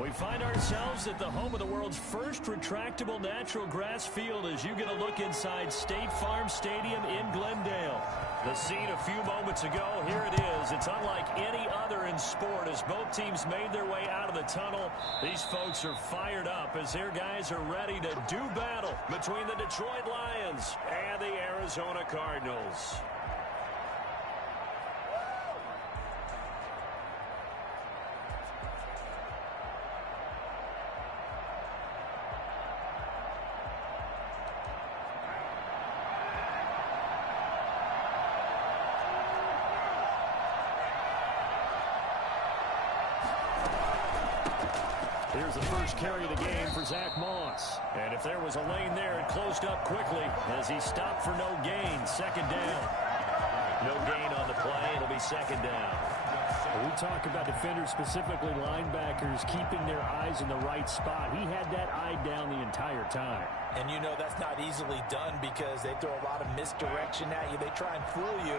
We find ourselves at the home of the world's first retractable natural grass field as you get a look inside State Farm Stadium in Glendale. The scene a few moments ago, here it is. It's unlike any other in sport as both teams made their way out of the tunnel. These folks are fired up as their guys are ready to do battle between the Detroit Lions and the Arizona Cardinals. Here's the first carry of the game for Zach Moss. And if there was a lane there, it closed up quickly as he stopped for no gain. Second down. No gain on the play. It'll be second down. We talk about defenders, specifically linebackers, keeping their eyes in the right spot. He had that eye down the entire time. And you know that's not easily done because they throw a lot of misdirection at you. They try and fool you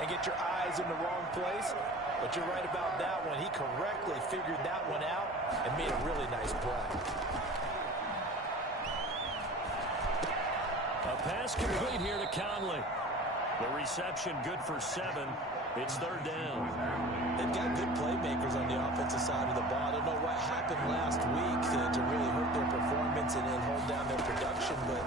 and get your eyes in the wrong place. But you're right about that one. He correctly figured that one out and made a really nice play. A pass complete here to Conley. The reception good for 7. It's third down. They've got good playmakers on the offensive side of the ball. I don't know what happened last week to really hurt their performance and hold down their production, but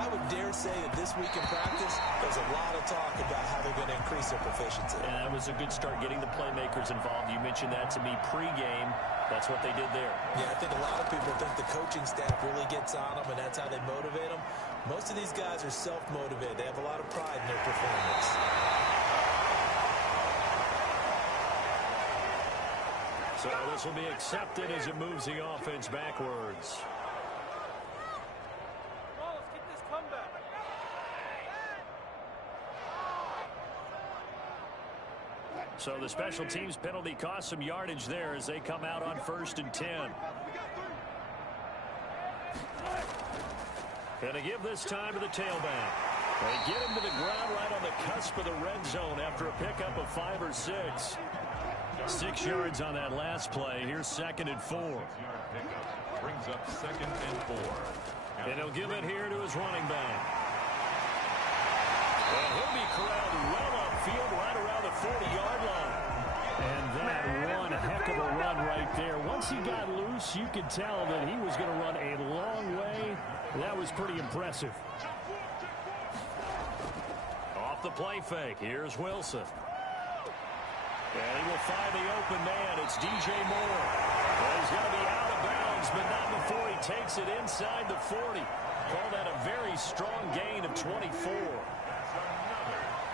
I would dare say that this week in practice, there's a lot of talk about how they're going to increase their proficiency. And that was a good start getting the playmakers involved. You mentioned that to me pregame. That's what they did there. Yeah, I think a lot of people think the coaching staff really gets on them, and that's how they motivate them. Most of these guys are self-motivated. They have a lot of pride in their performance. So this will be accepted as it moves the offense backwards. So the special teams penalty cost some yardage there as they come out on 1st and 10. Going to give this time to the tailback. They get him to the ground right on the cusp of the red zone after a pickup of 5 or 6. 6 yards on that last play. Here's 2nd and 4. Brings up 2nd and 4. And he'll give it here to his running back. And he'll be corralled well upfield right around the 40-yard line. And that one heck of a run right there. Once he got loose, you could tell that he was going to run a long way. That was pretty impressive. Off the play fake, here's Wilson. And he will find the open man. It's DJ Moore. Well, he's going to be out of bounds, but not before he takes it inside the 40. Call that a very strong gain of 24.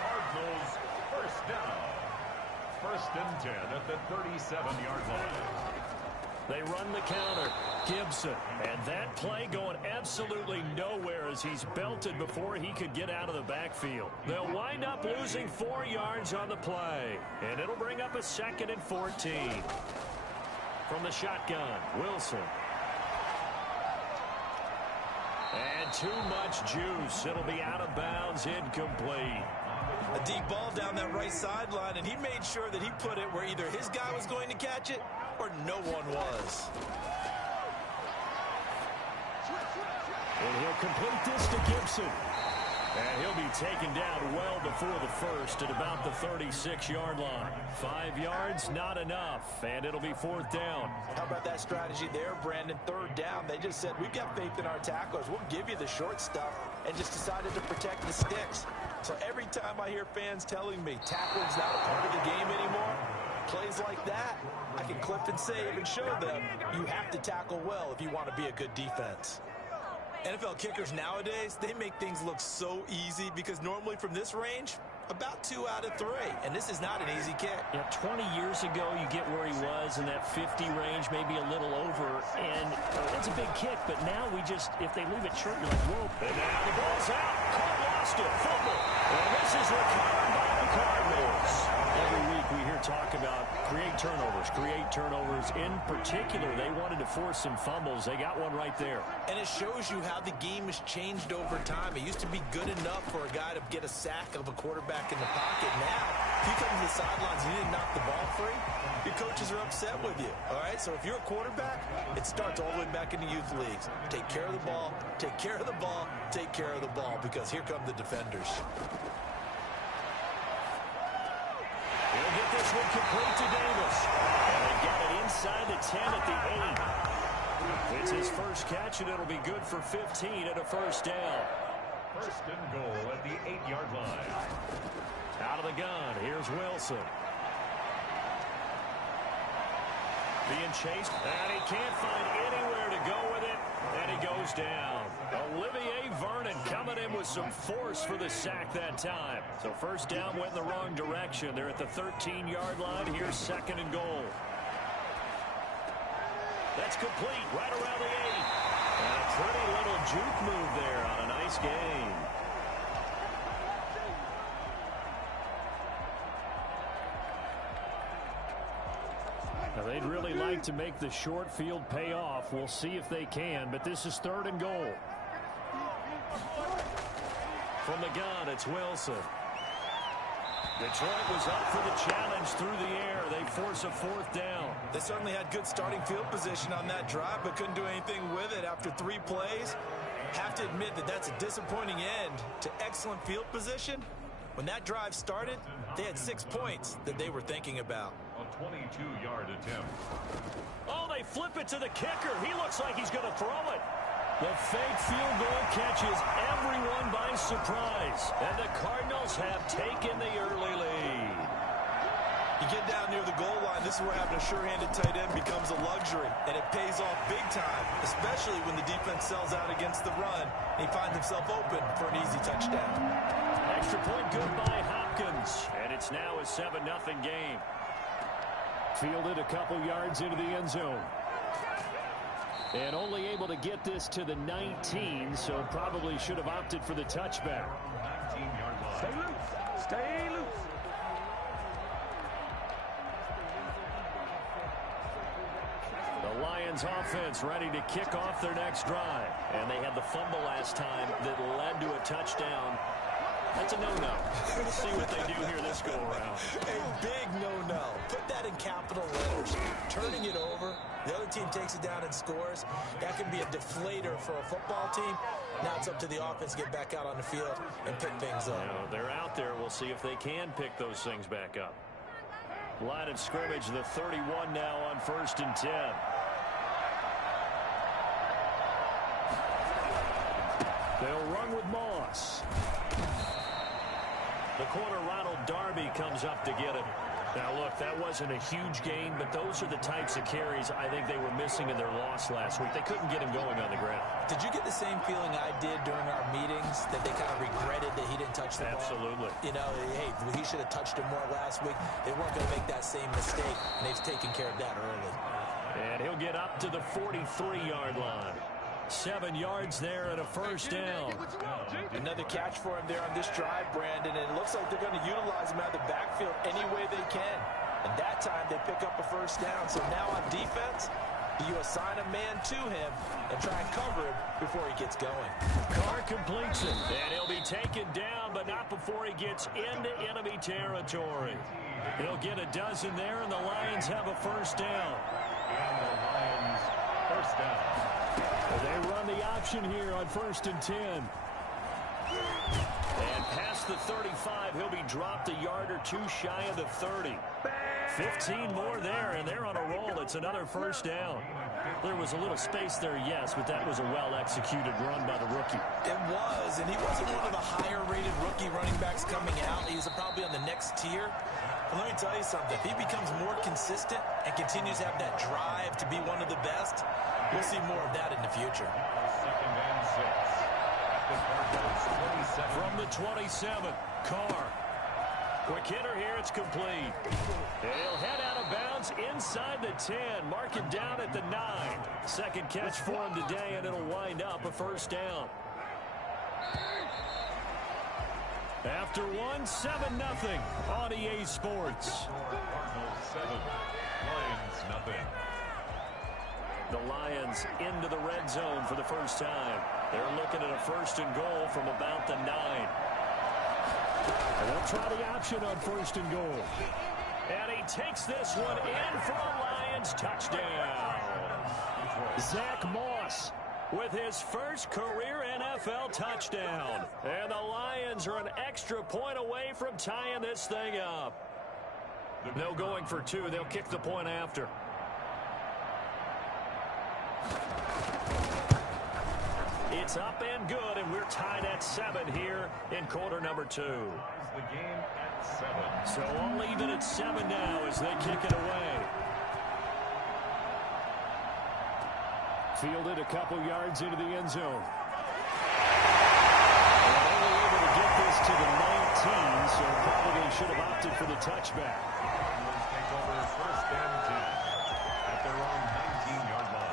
Cardinals first down. 1st and 10 at the 37-yard line. They run the counter. Gibson. And that play going absolutely nowhere as he's belted before he could get out of the backfield. They'll wind up losing 4 yards on the play. And it'll bring up a 2nd and 14. From the shotgun, Wilson. And too much juice. It'll be out of bounds, incomplete. A deep ball down that right sideline, and he made sure that he put it where either his guy was going to catch it or no one was. And he'll complete this to Gibson. And he'll be taken down well before the first at about the 36-yard line. 5 yards, not enough, and it'll be 4th down. How about that strategy there, Brandon? 3rd down, they just said, we've got faith in our tacklers. We'll give you the short stuff, and just decided to protect the sticks. So every time I hear fans telling me tackling's not a part of the game anymore, plays like that, I can clip and save and show them you have to tackle well if you want to be a good defense. NFL kickers nowadays, they make things look so easy because normally from this range, about 2 out of 3. And this is not an easy kick. Yeah, 20 years ago, you get where he was in that 50 range, maybe a little over. And it's a big kick, but now we just, if they leave it short, you're like, whoa. And now the ball's out. Cole lost it. Fumble. And this is recovered by the Cardinals. Every week we hear talk about create turnovers. In particular, they wanted to force some fumbles. They got one right there. And it shows you how the game has changed over time. It used to be good enough for a guy to get a sack of a quarterback quarterback in the pocket. Now, if you come to the sidelines and you didn't knock the ball free, your coaches are upset with you, all right? So if you're a quarterback, it starts all the way back in the youth leagues. Take care of the ball, take care of the ball, take care of the ball, because here come the defenders. He'll get this one complete to Davis. And they get it inside the 10 at the 8. It's his first catch, and it'll be good for 15 and a first down. First and goal at the 8-yard line. Out of the gun, here's Wilson. Being chased, and he can't find anywhere to go with it, and he goes down. Olivier Vernon coming in with some force for the sack that time. So first down went in the wrong direction. They're at the 13-yard line. Here's second and goal. That's complete right around the 8. And a pretty little juke move there on a nice gain. Now they'd really like to make the short field pay off. We'll see if they can, but this is third and goal. From the gun, it's Wilson. Detroit was up for the challenge through the air. They force a fourth down. They certainly had good starting field position on that drive, but couldn't do anything with it after 3 plays. Have to admit that that's a disappointing end to excellent field position. When that drive started, they had 6 points that they were thinking about. A 22-yard attempt. Oh, they flip it to the kicker. He looks like he's going to throw it. The fake field goal catches everyone by surprise, and the Cardinals have taken the early lead. You get down near the goal line, this is where having a sure-handed tight end becomes a luxury, and it pays off big time, especially when the defense sells out against the run, and he finds himself open for an easy touchdown. Extra point good by Hopkins, and it's now a 7-0 game. Fielded a couple yards into the end zone. And only able to get this to the 19, so probably should have opted for the touchback. 19-yard line. Stay loose. Stay loose. The Lions offense ready to kick off their next drive. And they had the fumble last time that led to a touchdown. That's a no-no. We'll see what they do here this go-around. A big no-no. Put that in capital letters. Turning it over, the other team takes it down and scores. That can be a deflator for a football team. Now it's up to the offense to get back out on the field and pick things up. They're out there. We'll see if they can pick those things back up. Line of scrimmage, the 31 now on 1st and 10. They'll run with Moss. The corner, Ronald Darby, comes up to get it. Now, look, that wasn't a huge gain, but those are the types of carries I think they were missing in their loss last week. They couldn't get him going on the ground. Did you get the same feeling I did during our meetings, that they kind of regretted that he didn't touch the ball? Absolutely. You know, hey, he should have touched it more last week. They weren't going to make that same mistake, and they've taken care of that early. And he'll get up to the 43-yard line. 7 yards there and a first down. Another catch for him there on this drive, Brandon, and it looks like they're going to utilize him out of the backfield any way they can. And that time they pick up a first down. So now on defense, you assign a man to him and try and cover him before he gets going. Carr completes it, and he'll be taken down, but not before he gets into enemy territory. He'll get a dozen there, and the Lions have a first down. And the Lions first down. They run the option here on 1st and 10. And past the 35, he'll be dropped a yard or two shy of the 30. 15 more there, and they're on a roll. It's another first down. There was a little space there, yes, but that was a well-executed run by the rookie. It was, and he wasn't one of the higher-rated rookie running backs coming out. He's probably on the next tier. But let me tell you something. If he becomes more consistent and continues to have that drive to be one of the best, we'll see more of that in the future. 2nd and 6. At the Cardinals 27. From the 27, Carr. Quick hitter here, it's complete. He'll head out of bounds inside the 10, mark him down at the 9. Second catch for him today, and it'll wind up a first down. After 7-0 on EA Sports. Cardinals 7. Lions nothing. The Lions into the red zone for the first time. They're looking at a 1st and goal from about the 9. And they'll try the option on 1st and goal. And he takes this one in for a Lions touchdown. Zach Moss with his first career NFL touchdown. And the Lions are an extra point away from tying this thing up. No going for two. They'll kick the point after. It's up and good, and we're tied at 7 here in quarter number 2. The game at 7. So all even at 7 now as they kick it away. Fielded a couple yards into the end zone. And only able to get this to the 19, so probably should have opted for the touchback. Cardinals take over 1st and 10 at their own 19-yard line.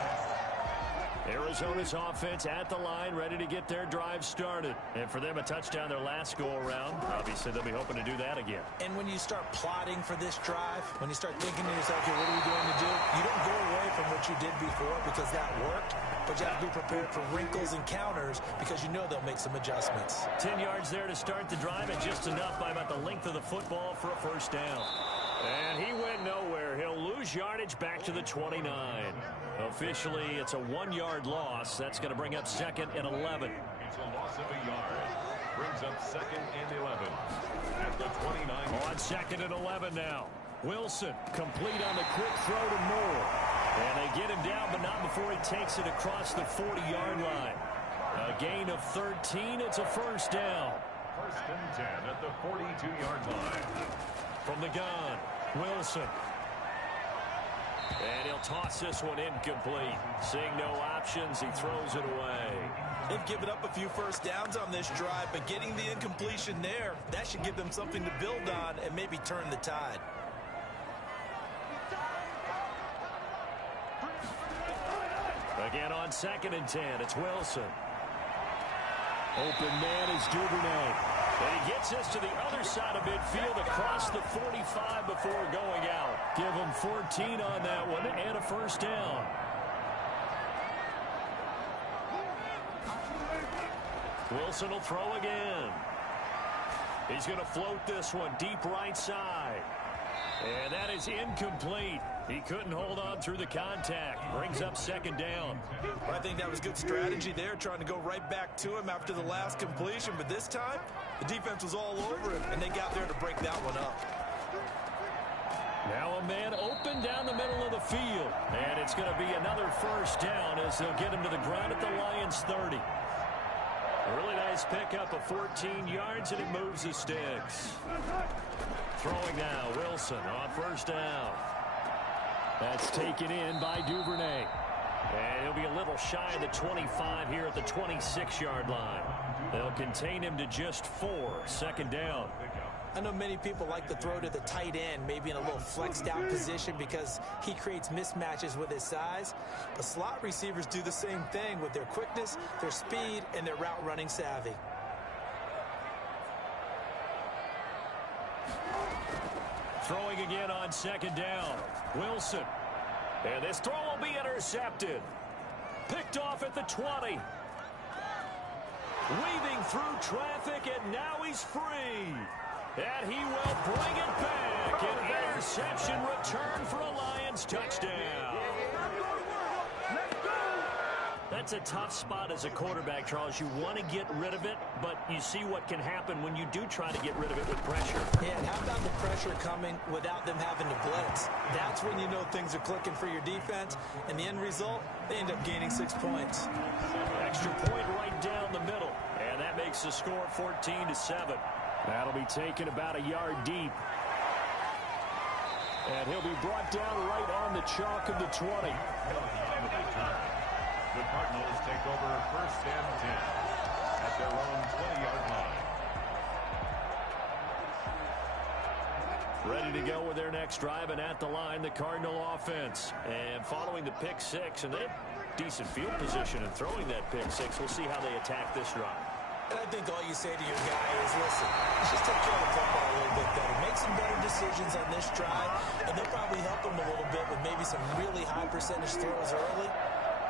Arizona's offense at the line, ready to get their drive started. And for them, a touchdown their last go-around. Obviously, they'll be hoping to do that again. And when you start plotting for this drive, when you start thinking to yourself, okay, what are we going to do? You don't go away from what you did before because that worked, but you have to be prepared for wrinkles and counters because you know they'll make some adjustments. 10 yards there to start the drive, and just enough by about the length of the football for a 1st down. And he went nowhere. He'll lose yardage back to the 29. Officially, it's a 1-yard loss. That's going to bring up 2nd and 11. It's a loss of a yard. Brings up 2nd and 11 at the 29. On 2nd and 11 now. Wilson complete on the quick throw to Moore. And they get him down, but not before he takes it across the 40-yard line. A gain of 13. It's a 1st down. 1st and 10 at the 42-yard line. From the gun, Wilson. And he'll toss this one incomplete. Seeing no options, he throws it away. They've given up a few 1st downs on this drive, but getting the incompletion there, that should give them something to build on and maybe turn the tide. Again on 2nd and 10, it's Wilson. Open man is Duvernay. And he gets this to the other side of midfield across the 45 before going out. Give him 14 on that one and a 1st down. Wilson will throw again. He's going to float this one deep right side. And that is incomplete. He couldn't hold on through the contact. Brings up 2nd down. I think that was good strategy there, trying to go right back to him after the last completion. But this time, the defense was all over him, and they got there to break that one up. Now a man open down the middle of the field. And it's going to be another 1st down as they'll get him to the ground at the Lions 30. A really nice pickup of 14 yards, and it moves the sticks. Throwing now, Wilson on 1st down. That's taken in by Duvernay. And he'll be a little shy of the 25 here at the 26-yard line. They'll contain him to just 4. 2nd down. I know many people like to throw to the tight end, maybe in a little flexed out position because he creates mismatches with his size. But slot receivers do the same thing with their quickness, their speed, and their route running savvy. Throwing again on 2nd down. Wilson. And this throw will be intercepted. Picked off at the 20. Weaving through traffic, and now he's free. And he will bring it back. An interception return for a Lions touchdown. That's a tough spot as a quarterback, Charles. You want to get rid of it, but you see what can happen when you do try to get rid of it with pressure. Yeah, and how about the pressure coming without them having to blitz? That's when you know things are clicking for your defense, and the end result, they end up gaining 6 points. Extra point right down the middle, and that makes the score 14-7. That'll be taken about a yard deep. And he'll be brought down right on the chalk of the 20. The Cardinals take over 1st and 10 at their own 20-yard line. Ready to go with their next drive, and at the line, the Cardinal offense. And following the pick 6, and they have decent field position in throwing that pick 6. We'll see how they attack this drive. And I think all you say to your guy is, listen, let's just take care of the football a little bit better. Make some better decisions on this drive, and they'll probably help them a little bit with maybe some really high percentage throws early.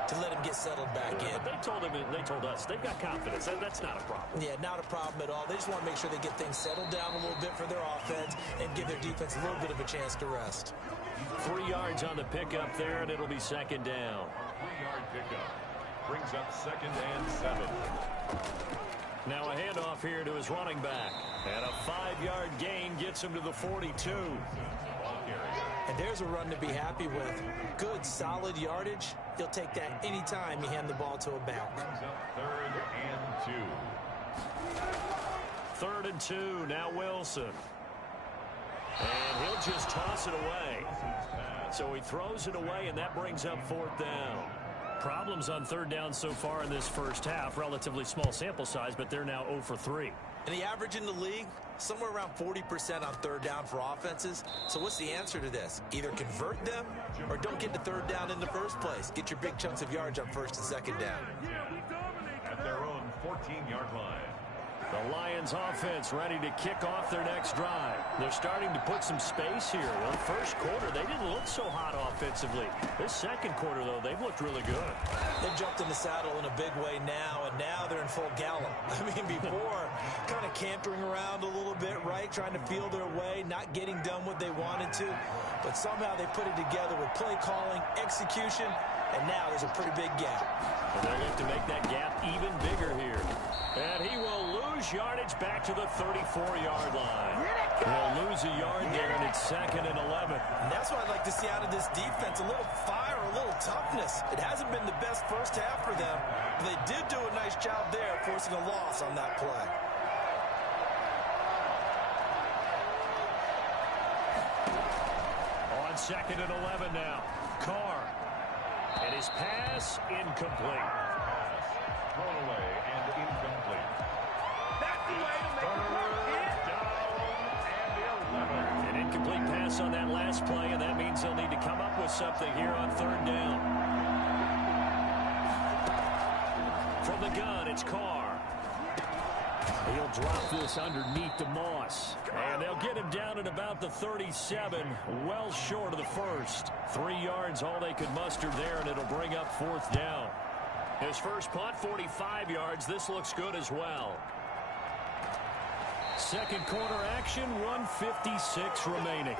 to let him get settled back in. They told us they've got confidence. That's not a problem. Yeah, not a problem at all. They just want to make sure they get things settled down a little bit for their offense and give their defense a little bit of a chance to rest. 3 yards on the pickup there, and it'll be second down. 3-yard pickup brings up 2nd and 7. Now a handoff here to his running back. And a 5-yard gain gets him to the 42. Ball carrier. And there's a run to be happy with. Good, solid yardage. He'll take that anytime you hand the ball to a back. Brings up 3rd and 2. 3rd and 2, now Wilson. And he'll just toss it away. So he throws it away, and that brings up 4th down. Problems on 3rd down so far in this first half. Relatively small sample size, but they're now 0 for 3. And the average in the league, somewhere around 40% on 3rd down for offenses. So what's the answer to this? Either convert them or don't get to 3rd down in the first place. Get your big chunks of yards on 1st and 2nd down. At their own 14-yard line. The Lions offense ready to kick off their next drive. They're starting to put some space here. Well, the first quarter, they didn't look so hot offensively. This second quarter, though, they've looked really good. They've jumped in the saddle in a big way now, and now they're in full gallop. I mean, before, kind of cantering around a little bit, right? Trying to feel their way, not getting done what they wanted to. But somehow they put it together with play calling, execution, and now there's a pretty big gap. And they're going to make that gap even bigger here. And he will lose yardage back to the 34-yard line. He'll lose a yard there, and it's 2nd and 11. And that's what I'd like to see out of this defense, a little fire, a little toughness. It hasn't been the best first half for them, but they did do a nice job there, forcing a loss on that play. On 2nd and 11 now, Carr. And his pass incomplete. Thrown away and incomplete. That's the way to make it work. Down and 11. An incomplete pass on that last play, and that means they'll need to come up with something here on 3rd down. From the gun, it's Carr. He'll drop this underneath to Moss. And they'll get him down at about the 37, well short of the first. 3 yards, all they could muster there, and it'll bring up 4th down. His first punt, 45 yards. This looks good as well. Second quarter action, 1:56 remaining.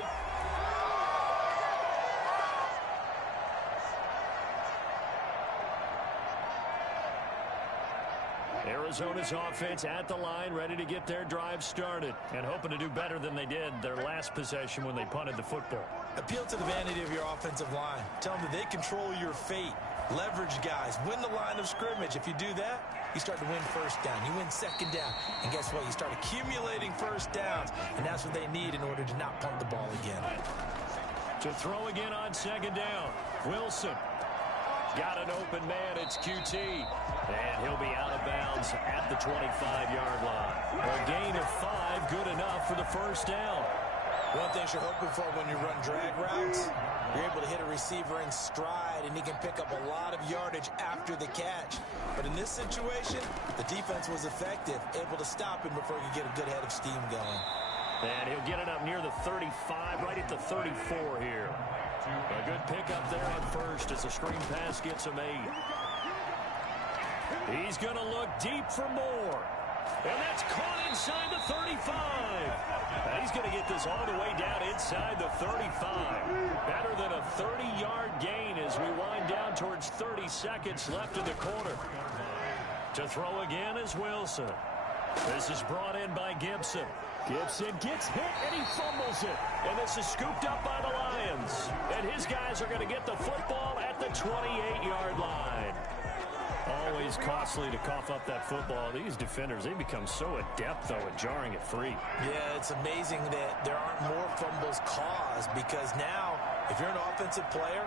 Arizona's offense at the line, ready to get their drive started, and hoping to do better than they did their last possession when they punted the football. Appeal to the vanity of your offensive line. Tell them that they control your fate. Leverage guys. Win the line of scrimmage. If you do that, you start to win 1st down. You win 2nd down. And guess what? You start accumulating 1st downs, and that's what they need in order to not punt the ball again. To throw again on 2nd down. Wilson. Got an open man. It's QT. And he'll be out of bounds at the 25-yard line. A gain of 5, good enough for the 1st down. One thing you're hoping for when you run drag routes, you're able to hit a receiver in stride, and he can pick up a lot of yardage after the catch. But in this situation, the defense was effective, able to stop him before he could get a good head of steam going. And he'll get it up near the 35, right at the 34 here. A good pickup there on 1st as the screen pass gets him 8. He's going to look deep for more. And that's caught inside the 35. And he's going to get this all the way down inside the 35. Better than a 30-yard gain as we wind down towards 30 seconds left in the quarter. To throw again is Wilson. This is brought in by Gibson. Gibson gets hit, and he fumbles it. And this is scooped up by the Lions. And his guys are going to get the football at the 28-yard line. Always costly to cough up that football. These defenders, they become so adept, though, at jarring it free. Yeah, it's amazing that there aren't more fumbles caused, because now, if you're an offensive player,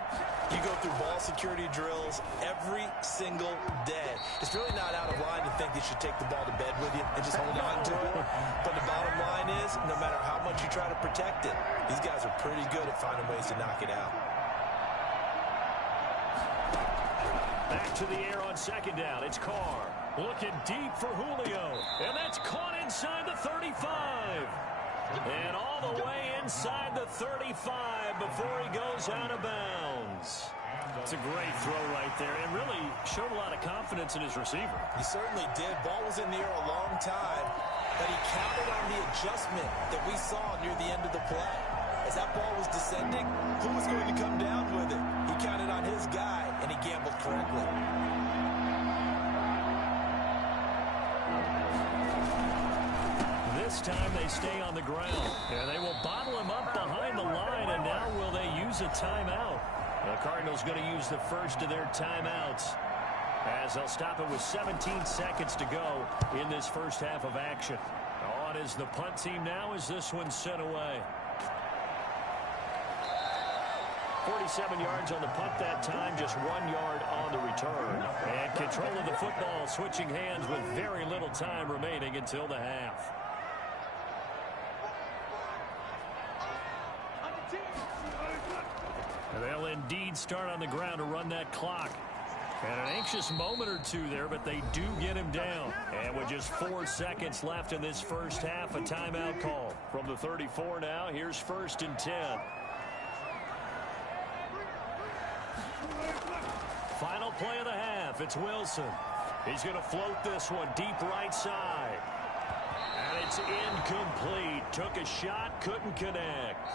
you go through ball security drills every single day. It's really not out of line to think that you should take the ball to bed with you and just hold on to it. But the bottom line is, no matter how much you try to protect it, these guys are pretty good at finding ways to knock it out. Back to the air on 2nd down. It's Carr. Looking deep for Julio. And that's caught inside the 35. And all the way inside the 35 before he goes out of bounds. Hopkins. It's a great throw right there and really showed a lot of confidence in his receiver. He certainly did. Ball was in the air a long time, but he counted on the adjustment that we saw near the end of the play. As that ball was descending, who was going to come down with it? He counted on his guy, and he gambled correctly. This time they stay on the ground, and they will bottle him up behind the line, and now will they use a timeout? The Cardinals going to use the first of their timeouts as they'll stop it with 17 seconds to go in this first half of action. On is the punt team now as this one's sent away. 47 yards on the punt that time, just 1 yard on the return. And control of the football switching hands with very little time remaining until the half. And they'll indeed start on the ground to run that clock. And an anxious moment or two there, but they do get him down. And with just 4 seconds left in this first half, a timeout call. From the 34 now, here's 1st and 10. Final play of the half. It's Wilson. He's going to float this one deep right side. And it's incomplete. Took a shot, couldn't connect.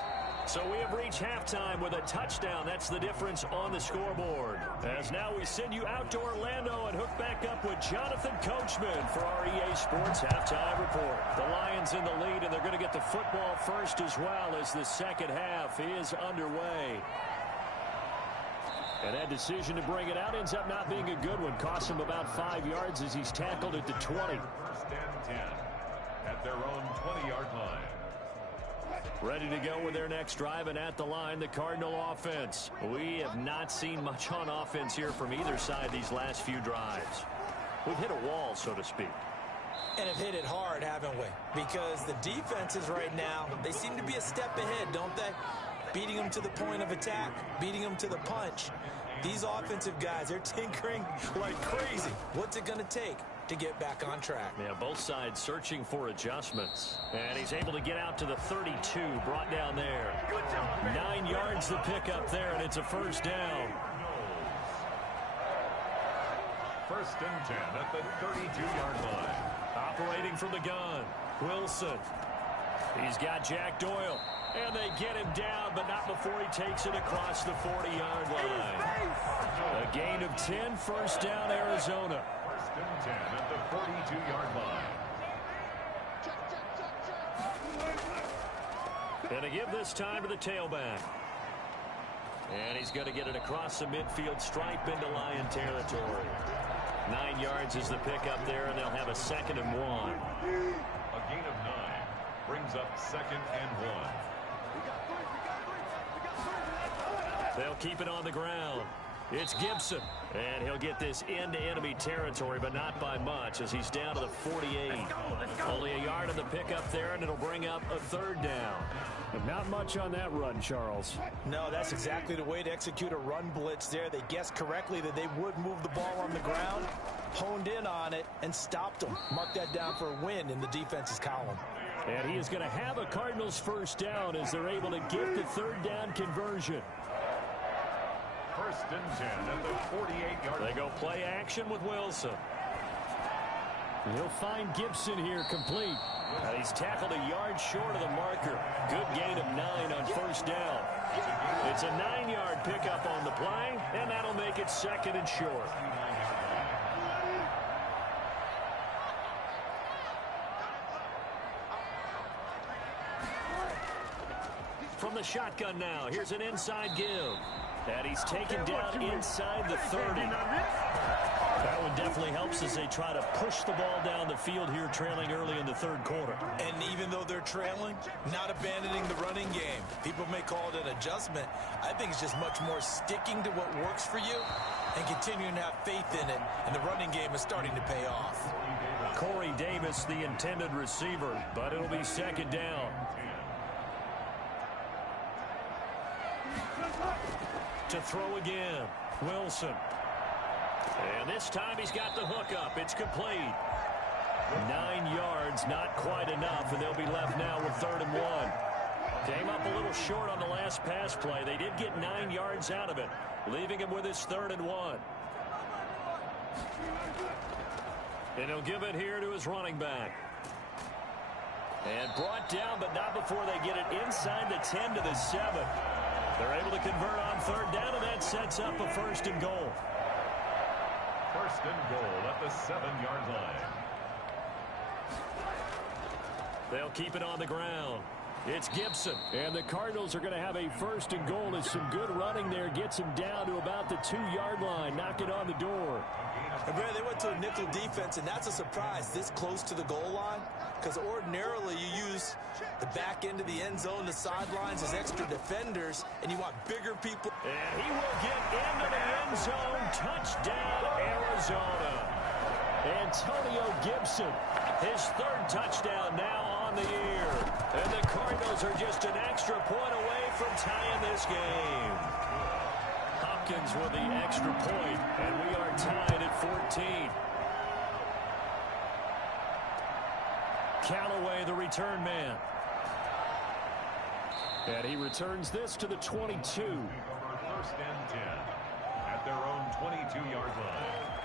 So we have reached halftime with a touchdown. That's the difference on the scoreboard. As now we send you out to Orlando and hook back up with Jonathan Coachman for our EA Sports Halftime Report. The Lions in the lead, and they're going to get the football first as well as the second half is underway. And that decision to bring it out ends up not being a good one. Costs him about 5 yards as he's tackled at the 20. 1st and 10 at their own 20-yard line. Ready to go with their next drive, and at the line, the Cardinal offense. We have not seen much on offense here from either side these last few drives. We've hit a wall, so to speak. And have hit it hard, haven't we? Because the defenses right now, they seem to be a step ahead, don't they? Beating them to the point of attack, beating them to the punch. These offensive guys, they're tinkering like crazy. What's it going to take to get back on track? Yeah, both sides searching for adjustments. And he's able to get out to the 32, brought down there. 9 yards to pick up there, and it's a first down. 1st and 10 at the 32-yard line. Operating from the gun, Wilson. He's got Jack Doyle. And they get him down, but not before he takes it across the 40-yard line. A gain of 10, first down, Arizona. 1st and 10 at the 42-yard line. And to give this time to the tailback. And he's going to get it across the midfield stripe into Lion territory. 9 yards is the pickup there, and they'll have a 2nd and 1. A gain of 9 brings up 2nd and 1. They'll keep it on the ground. It's Gibson. And he'll get this into enemy territory, but not by much as he's down to the 48. Only a yard on the pickup there, and it'll bring up a 3rd down. But not much on that run, Charles. No, that's exactly the way to execute a run blitz there. They guessed correctly that they would move the ball on the ground, honed in on it, and stopped them. Mark that down for a win in the defense's column. And he is going to have a Cardinals first down as they're able to get the 3rd down conversion. 1st and 10 at the 48-yard line. They go play action with Wilson. He'll find Gibson here complete. And he's tackled a yard short of the marker. Good gain of 9 on first down. It's a 9-yard pickup on the play, and that'll make it 2nd and short. From the shotgun now, here's an inside give. And he's taken down inside the 30. That one definitely helps as they try to push the ball down the field here, trailing early in the 3rd quarter. And even though they're trailing, not abandoning the running game. People may call it an adjustment. I think it's just much more sticking to what works for you and continuing to have faith in it. And the running game is starting to pay off. Corey Davis, the intended receiver, but it'll be 2nd down. To throw again, Wilson. And this time he's got the hook up. It's complete. 9 yards, not quite enough, and they'll be left now with 3rd and 1. Came up a little short on the last pass play. They did get 9 yards out of it, leaving him with his 3rd and 1. And he'll give it here to his running back. And brought down, but not before they get it inside the 10 to the 7. They're able to convert on 3rd down, and that sets up a 1st and goal. 1st and goal at the 7-yard line. They'll keep it on the ground. It's Gibson. And the Cardinals are going to have a 1st and goal as some good running there gets him down to about the 2-yard line. Knock it on the door. And Brad, they went to a nickel defense, and that's a surprise this close to the goal line, because ordinarily you use the back end of the end zone, the sidelines as extra defenders, and you want bigger people. And he will get into the end zone. Touchdown, Arizona. Antonio Gibson, his 3rd touchdown now on the year. And the Cardinals are just an extra point away from tying this game. Hopkins with the extra point, and we are tied at 14. Callaway, the return man. And he returns this to the 22. 1st and 10 at their own 22-yard line.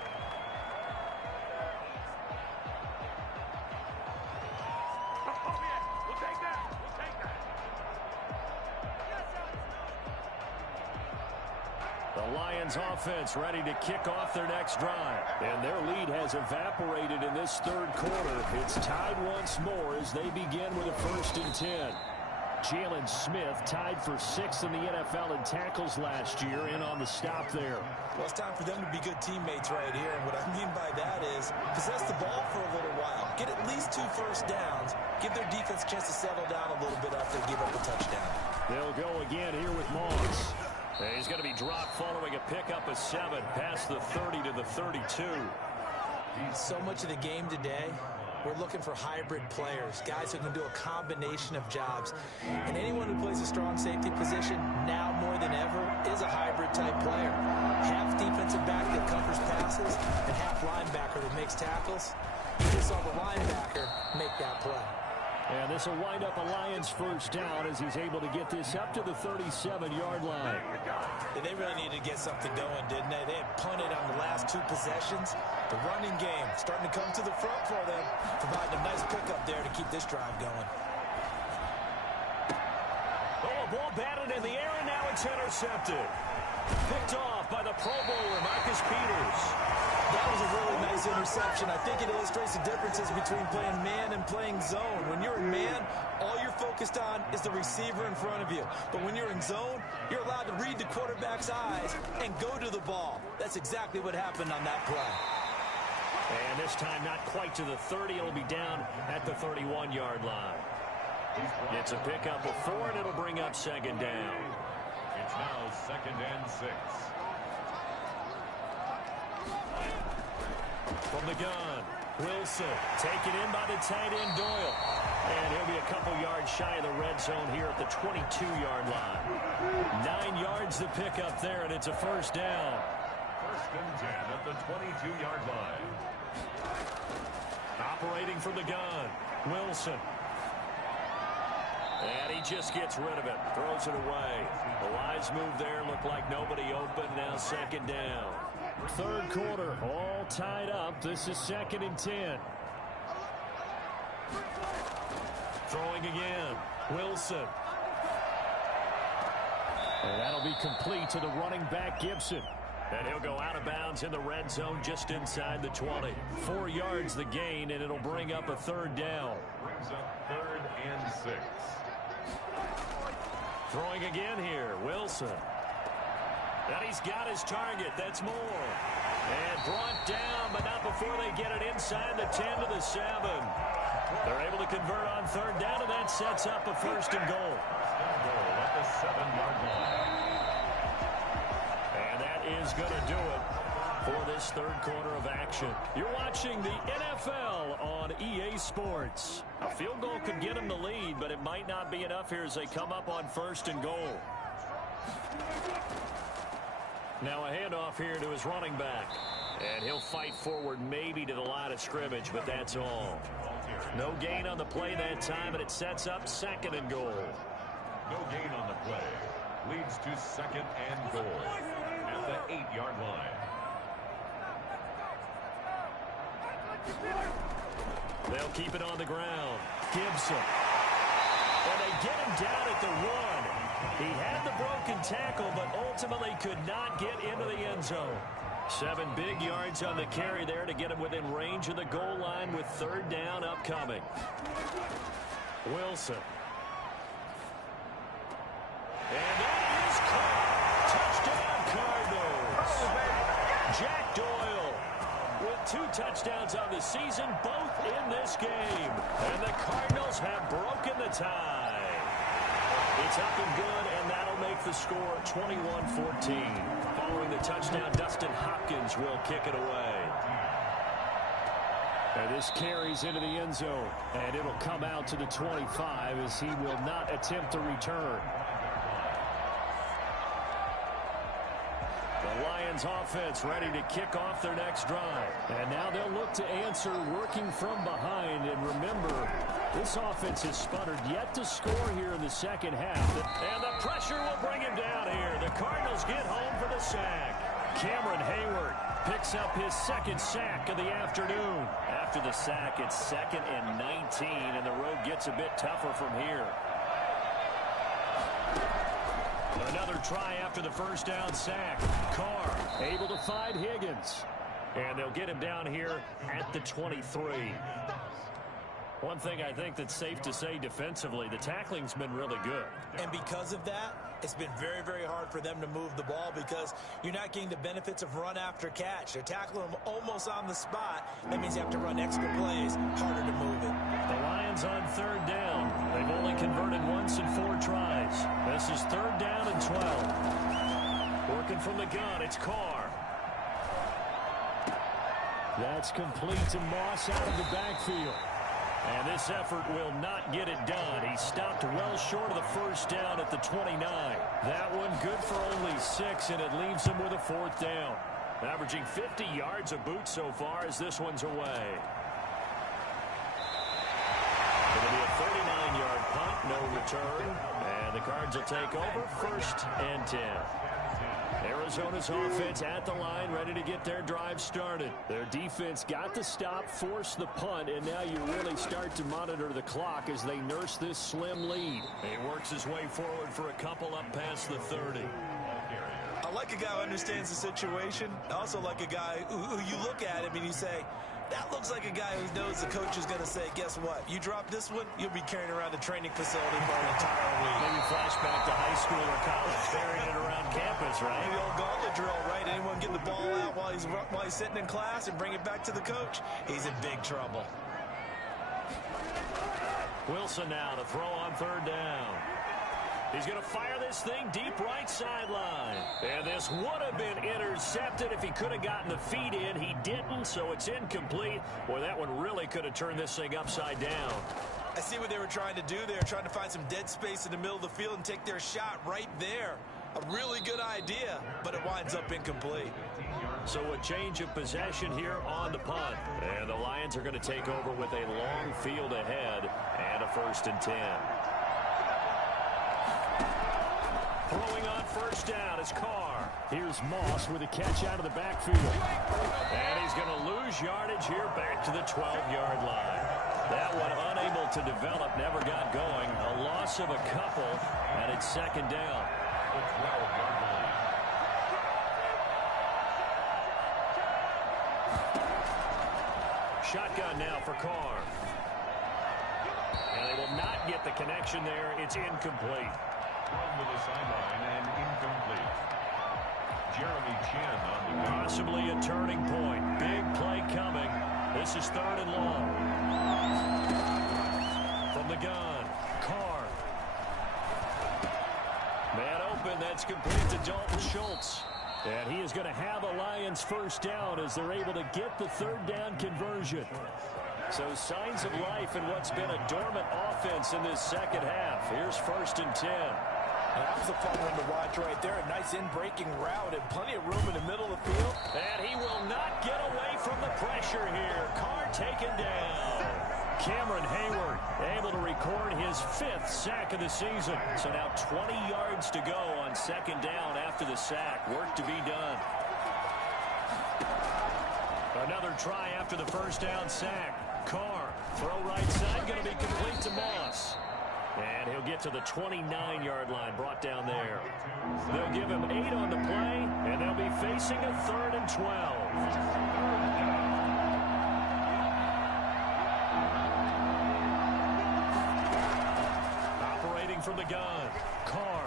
The Lions offense ready to kick off their next drive. And their lead has evaporated in this 3rd quarter. It's tied once more as they begin with a 1st and 10. Jalen Smith tied for 6th in the NFL in tackles last year, in on the stop there. Well, it's time for them to be good teammates right here. And what I mean by that is possess the ball for a little while. Get at least 2 first downs. Give their defense a chance to settle down a little bit after they give up a touchdown. They'll go again here with Moss. And he's going to be dropped following a pickup of 7 past the 30 to the 32. So much of the game today, we're looking for hybrid players, guys who can do a combination of jobs. And anyone who plays a strong safety position now more than ever is a hybrid type player. Half defensive back that covers passes and half linebacker that makes tackles. You just saw the linebacker make that play. And this will wind up a Lions 1st down as he's able to get this up to the 37-yard line. Yeah, they really needed to get something going, didn't they? They had punted on the last 2 possessions. The running game starting to come to the front for them, providing a nice pickup there to keep this drive going. Oh, a ball batted in the air, and now it's intercepted. Picked off by the Pro Bowler, Marcus Peters. That was a really nice interception. I think it illustrates the differences between playing man and playing zone. When you're in man, all you're focused on is the receiver in front of you. But when you're in zone, you're allowed to read the quarterback's eyes and go to the ball. That's exactly what happened on that play. And this time not quite to the 30. It'll be down at the 31-yard line. It's a pickup of 4, and it'll bring up 2nd down. It's now 2nd and 6. From the gun, Wilson taken in by the tight end Doyle. And he'll be a couple yards shy of the red zone here at the 22-yard line. 9 yards to pick up there, and it's a 1st down. 1st and 10 at the 22-yard line. Operating from the gun, Wilson. And he just gets rid of it, throws it away. The wise move there, looked like nobody open, now 2nd down. 3rd quarter, all tied up. This is 2nd and 10. Throwing again, Wilson. And that'll be complete to the running back, Gibson. And he'll go out of bounds in the red zone just inside the 20. 4 yards the gain, and it'll bring up a 3rd down. Brings up 3rd and 6. Throwing again here, Wilson. And he's got his target. That's Moore. And brought down, but not before they get it inside the 10 to the 7. They're able to convert on 3rd down, and that sets up a 1st and goal. Goal at the 7-yard line. And that is going to do it for this 3rd quarter of action. You're watching the NFL on EA Sports. A field goal could get them the lead, but it might not be enough here as they come up on 1st and goal. Now a handoff here to his running back. And he'll fight forward maybe to the line of scrimmage, but that's all. No gain on the play that time, and it sets up 2nd and goal. No gain on the play. Leads to second and goal at the 8-yard line. They'll keep it on the ground. Gibson. And they get him down at the 1. He had the broken tackle, but ultimately could not get into the end zone. 7 big yards on the carry there to get him within range of the goal line with 3rd down upcoming. Wilson. And that is caught. Touchdown Cardinals. Jack Doyle with 2 touchdowns on the season, both in this game. And the Cardinals have broken the tie. It's up and good, and that'll make the score 21-14. Following the touchdown, Dustin Hopkins will kick it away. And this carries into the end zone, and it'll come out to the 25 as he will not attempt to return. The Lions offense ready to kick off their next drive. And now they'll look to answer working from behind. And remember, this offense has sputtered yet to score here in the second half. And the pressure will bring him down here. The Cardinals get home for the sack. Cameron Hayward picks up his 2nd sack of the afternoon. After the sack, it's 2nd and 19, and the road gets a bit tougher from here. Another try after the first down sack. Carr able to find Higgins. And they'll get him down here at the 23. One thing I think that's safe to say defensively, the tackling's been really good. And because of that, it's been very, very hard for them to move the ball because you're not getting the benefits of run after catch. They're tackling them almost on the spot. That means you have to run extra plays, harder to move it. The Lions on 3rd down. They've only converted once in 4 tries. This is 3rd down and 12. Working from the gun, it's Carr. That's complete to Moss out of the backfield. And this effort will not get it done. He stopped well short of the first down at the 29. That one good for only 6, and it leaves him with a 4th down. Averaging 50 yards a boot so far as this one's away. It'll be a 39-yard punt, no return. And the Cards will take over 1st and 10. Arizona's offense at the line, ready to get their drive started. Their defense got the stop, forced the punt, and now you really start to monitor the clock as they nurse this slim lead. He works his way forward for a couple up past the 30. I like a guy who understands the situation. I also like a guy who you look at him and you say, that looks like a guy who knows the coach is going to say, guess what? You drop this one, you'll be carrying around the training facility for an entire week. Maybe flashback to high school or college, carrying it around campus, right? Maybe the old gauntlet drill, right? Anyone get the ball out while he's sitting in class and bring it back to the coach? He's in big trouble. Wilson now to throw on 3rd down. He's going to fire this thing deep right sideline. And this would have been intercepted if he could have gotten the feet in. He didn't, so it's incomplete. Boy, that one really could have turned this thing upside down. I see what they were trying to do there, trying to find some dead space in the middle of the field and take their shot right there. A really good idea, but it winds up incomplete. So a change of possession here on the punt. And the Lions are going to take over with a long field ahead and a 1st and 10. Throwing on 1st down is Carr. Here's Moss with a catch out of the backfield. And he's going to lose yardage here back to the 12-yard line. That one unable to develop, never got going. A loss of a couple, and it's 2nd down. The 12-yard line. Shotgun now for Carr. And they will not get the connection there. It's incomplete. Thrown to the sideline and incomplete. Jeremy Chinn on the go. Possibly a turning point. Big play coming. This is 3rd and long. From the gun, Carr. Man open, that's complete to Dalton Schultz. And he is going to have a Lions 1st down as they're able to get the 3rd down conversion. So signs of life in what's been a dormant offense in this second half. Here's 1st and 10. That was a fun one to watch right there. A nice in-breaking route and plenty of room in the middle of the field. And he will not get away from the pressure here. Carr taken down. Cameron Hayward able to record his 5th sack of the season. So now 20 yards to go on second down after the sack. Work to be done. Another try after the first down sack. Carr, throw right side, going to be complete to Moss. And he'll get to the 29-yard line, brought down there. They'll give him 8 on the play, and they'll be facing a 3rd and 12. Operating from the gun, Carr.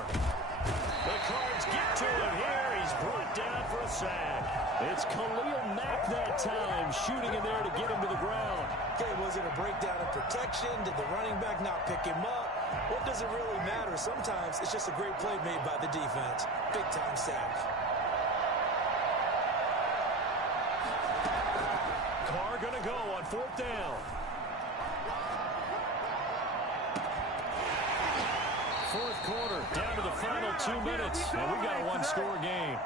The Cards get to him here. He's brought down for a sack. It's Khalil Mack that time, shooting in there to get him to the ground. Okay, was it a breakdown in protection? Did the running back not pick him up? What does it really matter? Sometimes it's just a great play made by the defense. Big-time sack. Carr going to go on 4th down. 4th quarter, down to the final 2 minutes, and we've got a one-score game.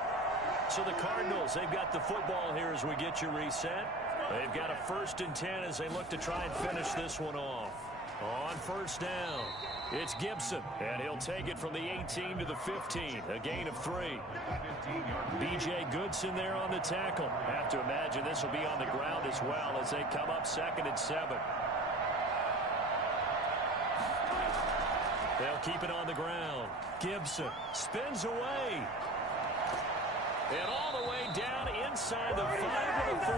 So the Cardinals, they've got the football here as we get you reset. They've got a 1st and 10 as they look to try and finish this one off. On 1st down, it's Gibson, and he'll take it from the 18 to the 15, a gain of 3. B.J. Goodson there on the tackle. Have to imagine this will be on the ground as well as they come up 2nd and 7. They'll keep it on the ground. Gibson spins away. And all the way down inside the 5 and the 4.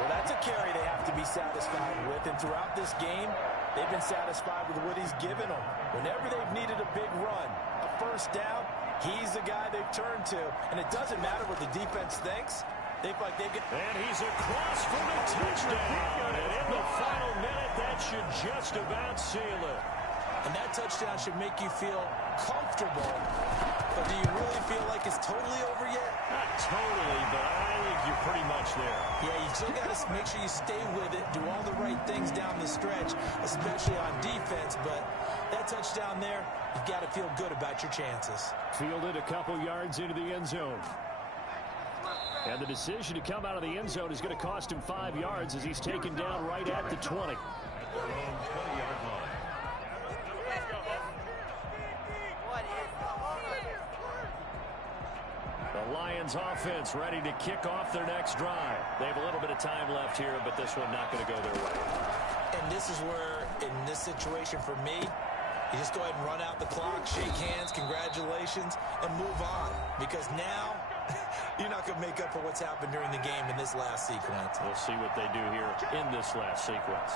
Well, that's a carry they have to be satisfied with. And throughout this game, they've been satisfied with what he's given them. Whenever they've needed a big run, a 1st down, he's the guy they've turned to. And it doesn't matter what the defense thinks. They feel like they get. And he's across for the touchdown. And in the final minute, that should just about seal it. And that touchdown should make you feel comfortable. But do you really feel like it's totally over yet? Not totally, but I think you're pretty much there. Yeah, you still got to make sure you stay with it, do all the right things down the stretch, especially on defense. But that touchdown there, you've got to feel good about your chances. Fielded a couple yards into the end zone. And the decision to come out of the end zone is going to cost him 5 yards as he's taken down right at the 20. The Lions offense ready to kick off their next drive. They have a little bit of time left here, but this one not going to go their way. And this is where, in this situation for me, you just go ahead and run out the clock, shake hands, congratulations, and move on. Because now, you're not going to make up for what's happened during the game in this last sequence. We'll see what they do here in this last sequence.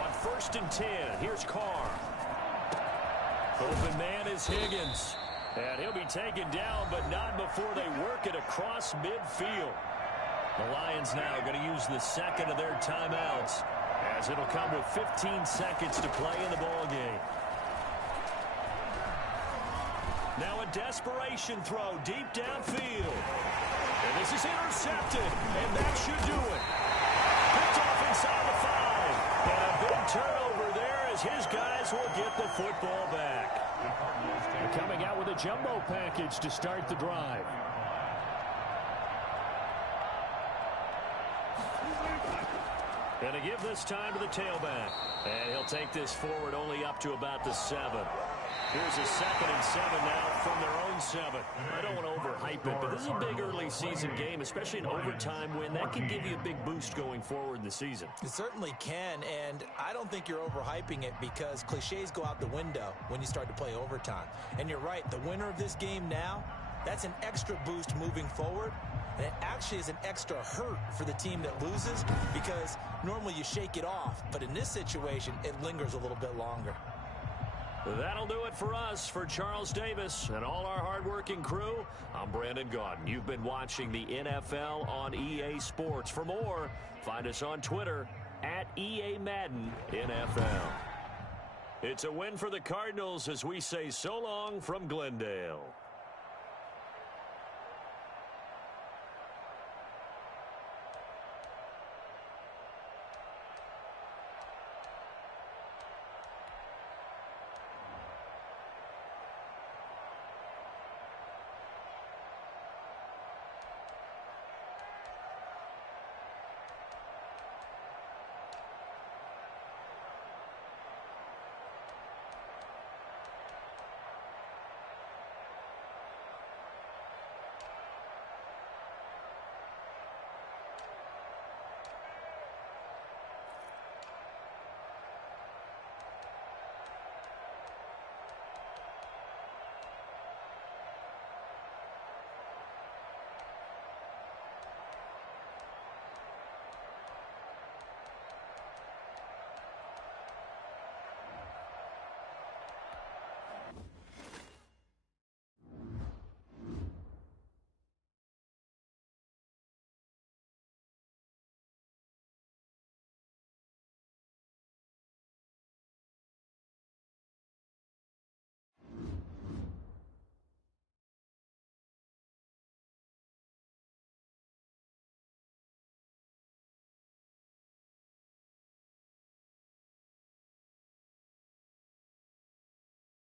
On 1st and 10, here's Carr. Open man is Higgins. And he'll be taken down, but not before they work it across midfield. The Lions now going to use the 2nd of their timeouts, as it'll come with 15 seconds to play in the ballgame. Now a desperation throw deep downfield. And this is intercepted, and that should do it. Picked off inside the 5. And a big turnover there as his guys will get the football back. They're coming out with a jumbo package to start the drive. And to give this time to the tailback. And he'll take this forward only up to about the 7. Here's a 2nd and 7 now from their own 7. I don't want to overhype it, but this is a big early season game, especially an overtime win. That can give you a big boost going forward in the season. It certainly can, and I don't think you're overhyping it because cliches go out the window when you start to play overtime. And you're right, the winner of this game now, that's an extra boost moving forward. And it actually is an extra hurt for the team that loses because normally you shake it off. But in this situation, it lingers a little bit longer. That'll do it for us. For Charles Davis and all our hardworking crew, I'm Brandon Gaudin. You've been watching the NFL on EA Sports. For more, find us on Twitter at EA Madden NFL. It's a win for the Cardinals as we say so long from Glendale.